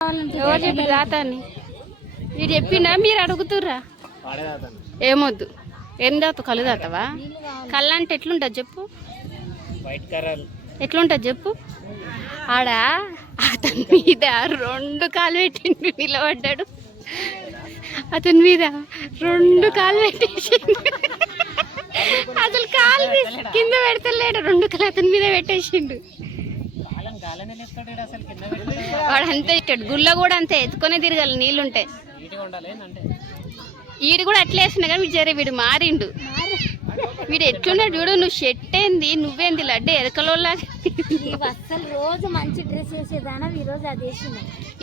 ఎవరు చెప్పి తాతని మీరు చెప్పిండా మీరు అడుగుతుర్రా? ఏమొద్దు. ఏం తాతావు? కళ్ళు తాతావా? కళ్ళు అంటే ఎట్లుంటుంది చెప్పు? ఎట్లుంటుంది చెప్పు? ఆడ అతని మీద 2 కాలు పెట్టిండు, నిలబడ్డాడు. అతని మీద 2 కాలు పెట్టేసిండు. అసలు కాలు కింద పెడతలేడు, 2 కాలు అతని మీద పెట్టేసిండు. వాడు అంతే ఇచ్చాడు. గుళ్ళ కూడా అంతే ఎత్తుకొనే తిరగాలి నీళ్ళుంటే. వీడు కూడా అట్లా వేసినా కానీ వీడు మారిండు. వీడు ఎట్లున్నాడు చూడు. నువ్వు షెట్ ఏంది, నువ్వేంది లడ్డే ఎరకలోలా. అసలు రోజు మంచి డ్రెస్ వేసేదానా, ఈ రోజు అది వేసిన.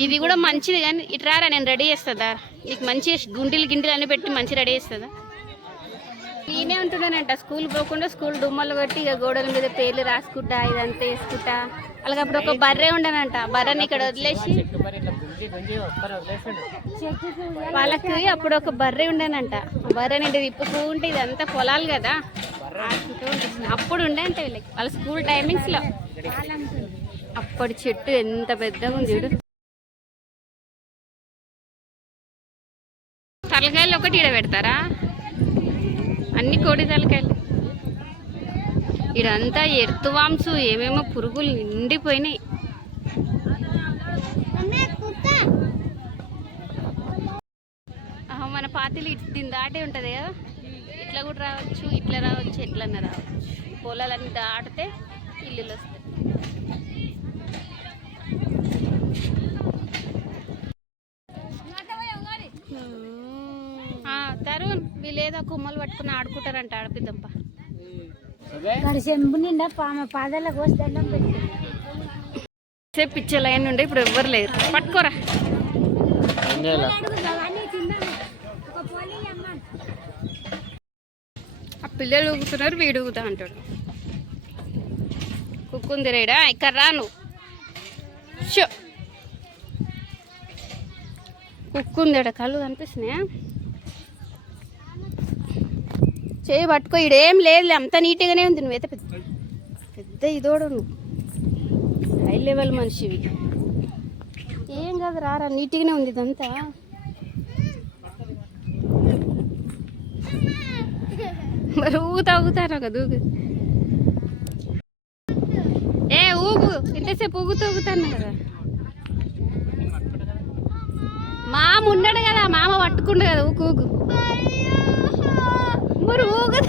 ఇది కూడా మంచిది కానీ ఇట్రారా, నేను రెడీ చేస్తుందా నీకు? మంచి గిండిలు అన్ని పెట్టి మంచి రెడీ చేస్తుందా? నేనే ఉంటున్నానంట స్కూల్ పోకుండా, స్కూల్ డుమ్మలు కొట్టి ఇక గోడల మీద పేర్లు రాసుకుంటా, ఇదంతా వేసుకుంటా. అలాగే అప్పుడు ఒక బర్రె ఉండనంట, బర్రెని ఇక్కడ వదిలేసి వాళ్ళకి అప్పుడు ఒక బర్రె ఉండనంట. బర్రెని తిప్పుకుంటే ఇదంతా పొలాలు కదా, అప్పుడు ఉండే అంటే వీళ్ళకి వాళ్ళ స్కూల్ టైమింగ్స్ లో. అప్పటి చెట్టు ఎంత పెద్దగా ఉంది చూడు. తలకాయలు ఒకటి ఈడ పెడతారా? అన్ని కోడి తలకాయలు. ఇడంతా ఎర్తువాంసు ఏమేమో పురుగులు నిండిపోయినాయి. మన పాతిలు దీన్ని దాటే ఉంటుంది కదా, ఇట్లా కూడా రావచ్చు, ఇట్లా రావచ్చు, ఎట్లన్నా రావచ్చు. పొలాలన్నీ దాటితే ఇల్లులు వస్తాయి. తరుణ్ వీళ్ళేదో కొమ్మలు పట్టుకుని ఆడుకుంటారంట, ఆడపిద్దంప. చెంబు నిండా పాదాలకు కోసి దండం పెట్టి సేపు పిచ్చే లైన్ ఉండే, ఇప్పుడు ఎవ్వరు లేరు. పట్టుకోరా. ఆ పిల్లలు ఊగుతున్నారు, వీడు ఊగుతా అంటాడు. కుక్కుంది రేడా, ఇక్కడ రాను. షో కుక్కుంది, కళ్ళు కనిపిస్తున్నాయా? చేయి పట్టుకో. ఇడేం లేదు, అంత నీట్గానే ఉంది. నువ్వైతే పెద్ద ఇదోడు, నువ్వు హై లెవెల్ మనిషివి. ఏం కాదు, రారా, నీట్గానే ఉంది ఇదంతా. మరి ఊగుతాను కదా, ఊగు. ఏ ఊగు, ఇంతసేపు ఊగుతాను కదా. మామ ఉన్నాడు కదా, మామ పట్టుకుండు కదా, ఊగు ఊగు. మరి ఊగు.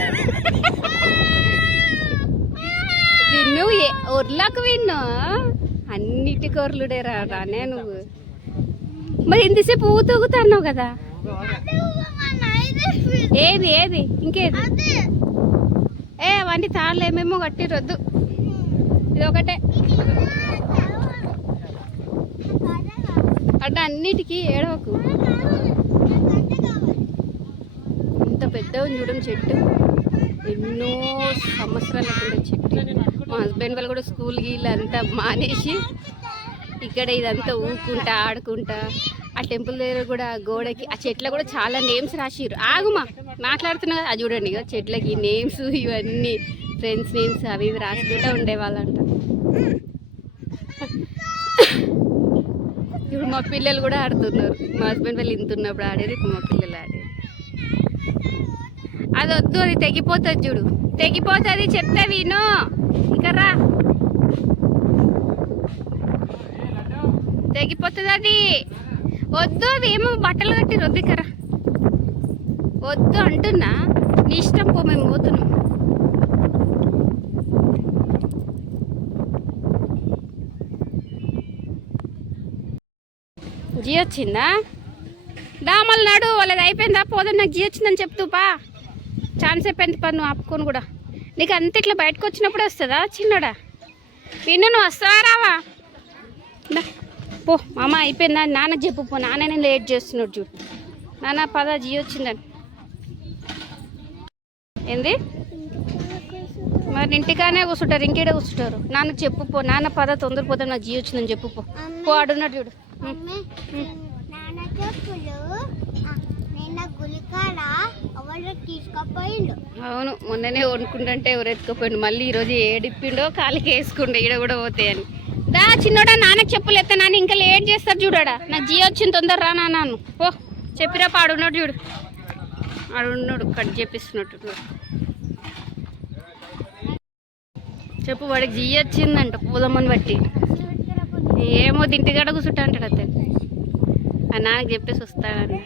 విన్ను ఒర్లకు విన్ను, అన్నిటికీ ఒర్లుడే రానే నువ్వు. మరి ఇంతసేపు ఊగుతాన్నావు కదా. ఏది ఏది ఇంకేది? అవన్నీ తాళ్ళు ఏమేమో కట్టిరొద్దు, ఇది ఒకటే అడ్డ. అన్నిటికీ ఏడవకు. ఇంత పెద్ద చూడండి చెట్టు, ఎన్నో సంవత్సరాల కింద చెట్టు. మా హస్బెండ్ వాళ్ళు కూడా స్కూల్ గీళ్ళు అంతా మానేసి ఇక్కడ ఇదంతా ఊకుంటా ఆడుకుంటా. ఆ టెంపుల్ దగ్గర కూడా గోడకి ఆ చెట్ల కూడా చాలా నేమ్స్ రాసిర్రు. ఆగుమా మాట్లాడుతున్నా కదా, అది చూడండి ఇక చెట్లకి నేమ్స్, ఇవన్నీ ఫ్రెండ్స్ నేమ్స్ అవి ఇవి రాసుకుంటూ ఉండేవాళ్ళంట. ఇప్పుడు మా పిల్లలు కూడా ఆడుతున్నారు. మా హస్బెండ్ వాళ్ళు ఇంతున్నప్పుడు ఆడేది, ఇప్పుడు మా పిల్లలు ఆడేది. అది వద్దు, అది తెగిపోతుంది చూడు, తెగిపోతుంది చెప్తే విను. ఇక్కడ రా, తెగిపోతుంది అది. వద్దు, అది ఏమో బట్టలు కట్టి రొద్దికరా. వద్దు అంటున్నా, నీ ఇష్టం పో, మేము పోతున్నాం. జీ వచ్చిందా? దామలు నాడు వాళ్ళది అయిపోయిందా? పోదాం, నాకు జీ వచ్చిందని చెప్తూ పా. ఛాన్స్ అయిపోయింది పా, నువ్వు ఆపుకొని కూడా. నీకు అంత ఇట్లా బయటకు వచ్చినప్పుడు వస్తుందా చిన్నడా? విన్ను, నువ్వు వస్తావా రావా? పో, మామ అయిపోయిందా? నాన్నకు చెప్పు పో, నాన్ననే లేట్ చేస్తున్నాడు చూడు. నాన్న పద, జీ వచ్చిందని. ఏంది మరి? ఇంటికానే కూర్చుంటారు, ఇంకేడే కూర్చుంటారు. నాన్నకు చెప్పు పో, నాన్న పద తొందరపోతాం, నాకు జీ వచ్చిందని చెప్పు పో. పో, ఆడున్నాడు చూడు. అవును, మొన్ననే వండుకుంటుంటే ఎవరు ఎత్తుకుపోయిండు. మళ్ళీ ఈరోజు ఏడిప్పిండో కాలికి వేసుకుండే, ఈడ కూడా పోతాయని. దా చిన్నోడా నాన్నకి చెప్పులు ఎత్తా నాన్న ఇంకా లేట్ చేస్తారు చూడాడా నా జియో వచ్చింది తొందర రా నాన్న ఓ చెప్పిరా పాడున్నాడు చూడు ఆడున్నాడు కట్ చేపిస్తున్నట్టు చెప్పు వాడికి జియో వచ్చిందంట పోదామని బట్టి ఏమో ఇంటికాడ కూర్చుంటా అంటాడు అతను ఆ నాన్నకి చెప్పేసి వస్తాడని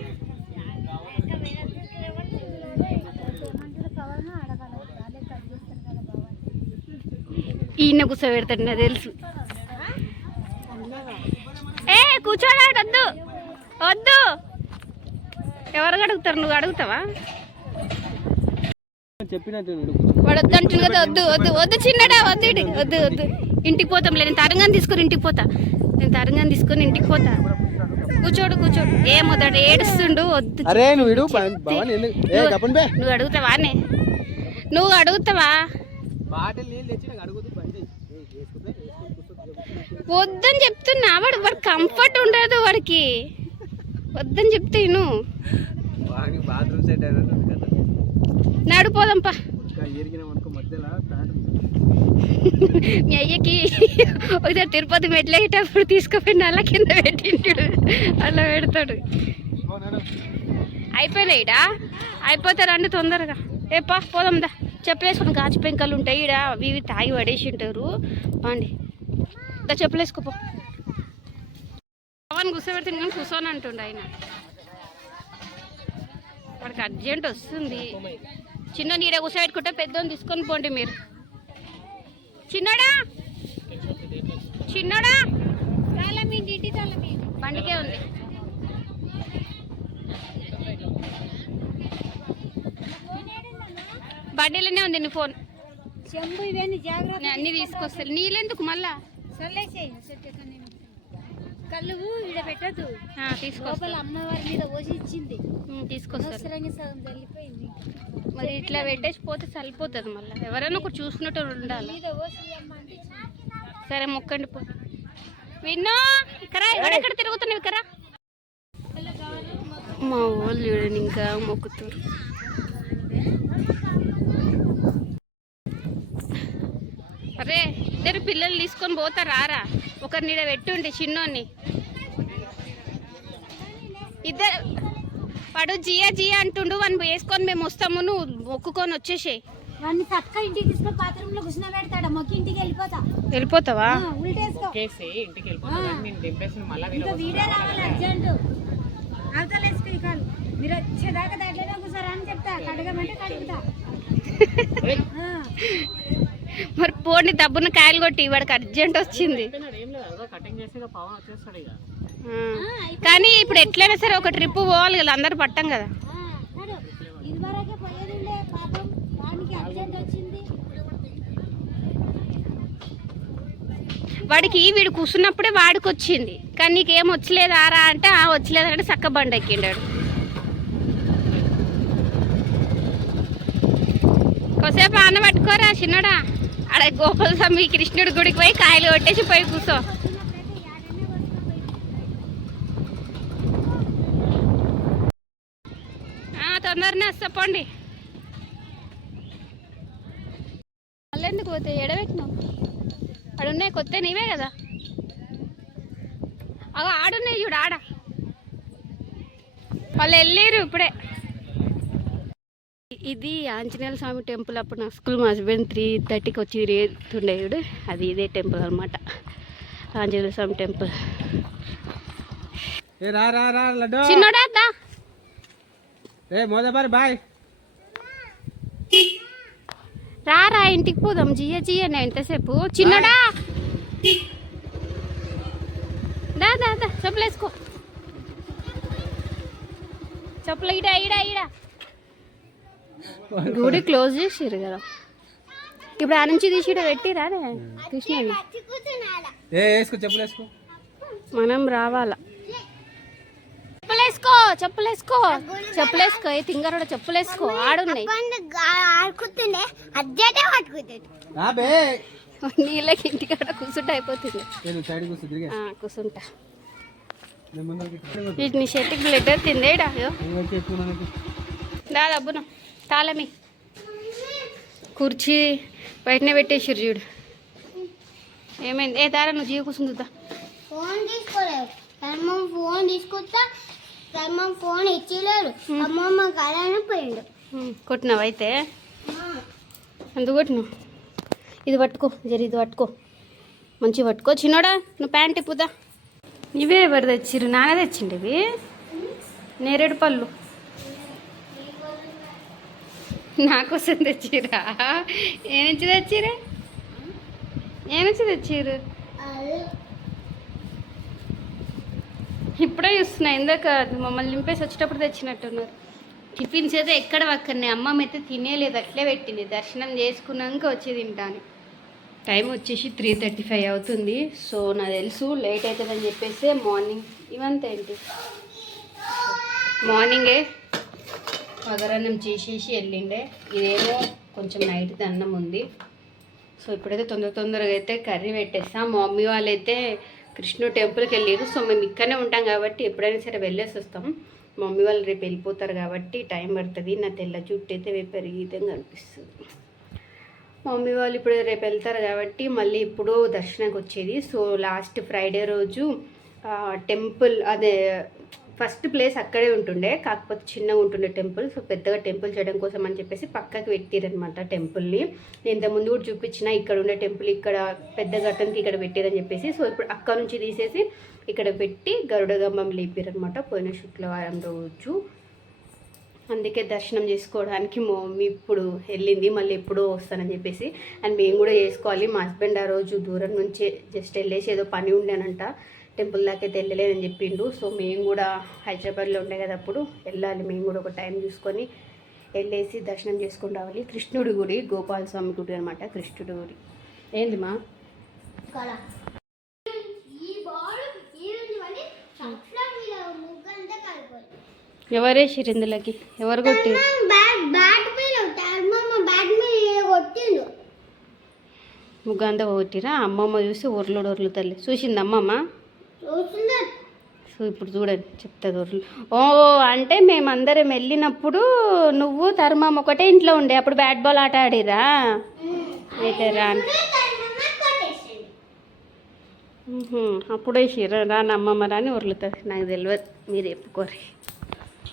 ఈయన కూర్చోబెడతాడు నాకు తెలుసు ఏ కూర్చోడాడు వద్దు వద్దు ఎవరు అడుగుతారు నువ్వు అడుగుతావా వాడు వద్దు అంటుంది కదా వద్దు వద్దు వద్దు చిన్నడా వద్దు వద్దు వద్దు ఇంటికి పోతాంలే నేను తరంగాన్ని తీసుకొని ఇంటికి పోతా నేను తరంగాన్ని తీసుకొని ఇంటికి పోతా కూర్చోడు ఏమొద్దాడు ఏడుస్తుండు వద్దు నువ్వు అడుగుతావానే నువ్వు అడుగుతావా వద్దని చెప్తున్నా వాడు కంఫర్ట్ ఉండదు వాడికి వద్దని చెప్తే నువ్వు నడిపోదాంపా మీ అయ్యకి ఒకసారి తిరుపతి మెట్లు ఎక్కేటప్పుడు తీసుకుపోయిన అలా కింద పెట్టింటాడు అలా పెడతాడు అయిపోయినాయిడా అయిపోతారు అండి తొందరగా ఏపా పోదాందా చెప్పలేసుకుని గాజు పెంకలు ఉంటాయి ఈడ అవి తాగి పడేసి ఉంటారు బాండి చెప్పలేసుకోపో అవన్నీ కూర్చోబెడితే నేను కూర్చొని అంటుండే ఆయన వాడికి అర్జెంట్ వస్తుంది చిన్న నీడ కూర్చోబెట్టుకుంటే పెద్దోని తీసుకొని పోండి మీరు చిన్నడా బండికే ఉంది బండిలోనే ఉంది నీ ఫోన్ చెంబు ఇవన్నీ జాగ్రత్త అన్ని తీసుకొస్తాను నీళ్ళెందుకు మళ్ళా కళ్ళు ఇడ పెట్టదు తీసుకోవాలి అమ్మవారి మీద పోసి ఇచ్చింది తీసుకొస్తారు సగం చల్లిపోయింది మరి ఇట్లా పెట్టేసి పోతే చల్లిపోతుంది మళ్ళీ ఎవరైనా ఒకటి చూసుకున్నట్టు ఉండాలి సరే మొక్కండి పో విన్నో ఇక్కడ ఎక్కడ తిరుగుతున్నావు ఇక్కడ మా వాళ్ళు చూడండి ఇంకా మొక్కుతారు అరే ఇద్దరు పిల్లలు తీసుకొని పోతారా రా ఒకరి నీడ పెట్టుండి చిన్నోన్ని ఇద్దరు వాడు జియా జియా అంటుండు వాడిని వేసుకొని మేము వస్తాము నువ్వు మొక్కుకొని వచ్చేసేయి వాడిని చక్క ఇంటికి తీసుకొని బాత్రూమ్ లో కూర్చుని పెడతాడు మొక్కి ఇంటికి వెళ్ళిపోతావా వీడియో రావాలి అర్జెంట్ అవతలేసుకో కాదు మీరు వచ్చేదాకా దాంట్లోనే కూర్చోరా అని చెప్తా కడగమంటే కడుగుతా మరి పోండి దబ్బున కాయలు కొట్టి వాడికి అర్జెంట్ వచ్చింది కానీ ఇప్పుడు ఎట్లయినా సరే ఒక ట్రిప్ పోవాలి కదా అందరు పట్టాం కదా వాడికి వీడు కూర్చున్నప్పుడే వాడికి వచ్చింది కానీ నీకేం వచ్చలేదా రా అంటే వచ్చలేదంటే చక్క బండి ఎక్కిండాడు కొసేపు అన్న పట్టుకోరా చిన్నడా ఆడ గోపాల స్వామి కృష్ణుడి గుడికి పోయి కాయలు కొట్టేసి పోయి కూర్చో తొందరనే వస్తాపోండి మళ్ళీ ఎందుకు పోతే ఎడబెట్టినావు ఆడున్నాయి కొత్త నీవే కదా అగో ఆడున్నాయి చూడు ఆడ వాళ్ళు వెళ్ళారు ఇప్పుడే ఇది ఆంజనేయ స్వామి టెంపుల్ అప్పుడు నా స్కూల్ మా హస్బెండ్ 3:30కి వచ్చి రేతుండే చూడు అది ఇదే టెంపుల్ అనమాట ఆంజనేయ స్వామి టెంపుల్ చిన్నోడా బాయ్ రా ఇంటికి పోదాం జియ జియనే ఎంతసేపు చిన్నడా దా దా దా చెప్పులు వేసుకో చెప్పులు ఈడ ఈడ ఈడ గుడి క్లోజ్ చేసిరు కదా ఇప్పుడు ఆ నుంచి తీసి పెట్టిరా కృష్ణుని చెప్పులేసుకో మనం రావాలా చెప్పులేసుకో ఏ తింగరుడు చెప్పులేసుకో ఆడున్నాయి నీళ్ళకి ఇంటికాడ కూర్చుంటే అయిపోతుంది కూర్చుంటా నీ షర్ట్కి బ్లడ్ తిందేడా దాదాపున తాళమి కుర్చీ బయటనే పెట్టేసిరు చూడు ఏమైంది? ఏ తారా నువ్వు జీవ కూర్చుందా? ఫోన్ తీసుకోలేదు. తమ్మమ్మ ఫోన్ తీసుకొస్తా, తమ్మమ్మ ఫోన్ ఇచ్చలేరు. అమ్మమ్మ కళనే పోయిండు. కొట్టినావు అయితే? అందుకు కొట్టినావు. ఇది పట్టుకో, ఇది పట్టుకో, మంచిగా పట్టుకో. చిన్నోడా నువ్వు ప్యాంట్ ఇప్పుదా. ఇవే ఎవరు తెచ్చిర్రు? నాన్న తెచ్చిండు ఇవి. నేరేడు పళ్ళు నాకోసం తెచ్చిరా? ఏనుంచి తెచ్చిరా? ఏనుంచి తెచ్చిర్రు? ఇప్పుడే చూస్తున్నా, ఇందాక మమ్మల్ని నింపేసి వచ్చేటప్పుడు తెచ్చినట్టున్నారు. టిఫిన్స్ అయితే ఎక్కడ అక్కడనే. అమ్మమ్మ అయితే తినేలేదు, అట్లే పెట్టింది. దర్శనం చేసుకున్నాక వచ్చి తింటాను. టైం వచ్చేసి 3:35 అవుతుంది. సో నాకు తెలుసు లేట్ అవుతుందని చెప్పేసి మార్నింగ్ ఇవంతా ఏంటి మార్నింగే పగరన్నం చేసేసి వెళ్ళిండే. ఇదేమో కొంచెం నైట్ అన్నం ఉంది. సో ఇప్పుడైతే తొందరగా అయితే కర్రీ పెట్టేస్తాం. మా మమ్మీ వాళ్ళైతే కృష్ణుడు టెంపుల్కి వెళ్ళారు. సో మేము ఇక్కడనే ఉంటాం కాబట్టి ఎప్పుడైనా సరే వెళ్ళేసి వస్తాం. మా మమ్మీ వాళ్ళు రేపు వెళ్ళిపోతారు కాబట్టి టైం పడుతుంది. నా తెల్ల జుట్టు అయితే విపరీతంగా అనిపిస్తుంది. మా మమ్మీ వాళ్ళు ఇప్పుడు రేపు వెళ్తారు కాబట్టి మళ్ళీ ఇప్పుడు దర్శనానికి వచ్చేది. సో లాస్ట్ ఫ్రైడే రోజు టెంపుల్ అదే ఫస్ట్ ప్లేస్ అక్కడే ఉంటుండే, కాకపోతే చిన్నగా ఉంటుండే టెంపుల్. సో పెద్దగా టెంపుల్ చేయడం కోసం అని చెప్పేసి పక్కకి పెట్టిరనమాట టెంపుల్ని. నేను ఇంతకుముందు కూడా చూపించిన ఇక్కడ ఉండే టెంపుల్ ఇక్కడ పెద్ద ఘట్టంకి ఇక్కడ పెట్టారని చెప్పేసి. సో ఇప్పుడు అక్కడ నుంచి తీసేసి ఇక్కడ పెట్టి గరుడ గంబం లేపారనమాట పోయిన శుక్రవారం రోజు. అందుకే దర్శనం చేసుకోవడానికి మా మమ్మీ ఇప్పుడు వెళ్ళింది, మళ్ళీ ఎప్పుడో వస్తానని చెప్పేసి. అండ్ మేము కూడా చేసుకోవాలి. మా హస్బెండ్ ఆ రోజు దూరం నుంచే జస్ట్ వెళ్ళేసి ఏదో పని ఉండేనంట, టెంపుల్ దాకైతే వెళ్ళలేదని చెప్పిండు. సో మేము కూడా హైదరాబాద్లో ఉండే కదా అప్పుడు వెళ్ళాలి. మేము కూడా ఒక టైం చూసుకొని వెళ్ళేసి దర్శనం చేసుకొని రావాలి. కృష్ణుడి గుడి, గోపాలస్వామి గుడి అనమాట. కృష్ణుడి గుడి ఏంది మా ఎవరేసిరు ఇందులోకి? ఎవరు కొట్టి? ముగ్గంతా కొట్టిరా? అమ్మమ్మ చూసి ఒర్లు తల్లి చూసింది అమ్మమ్మ. సో ఇప్పుడు చూడండి చెప్తుంది ఒర్లు. ఓ అంటే మేమందరం వెళ్ళినప్పుడు నువ్వు తర్మమ్మ ఒకటే ఇంట్లో ఉండే, అప్పుడు బ్యాట్ బాల్ ఆట ఆడిరా? అయితే రా అప్పుడే రా అమ్మమ్మ రాని ఒర్లుతుంది. నాకు తెలియదు, మీరు చెప్పుకోరు.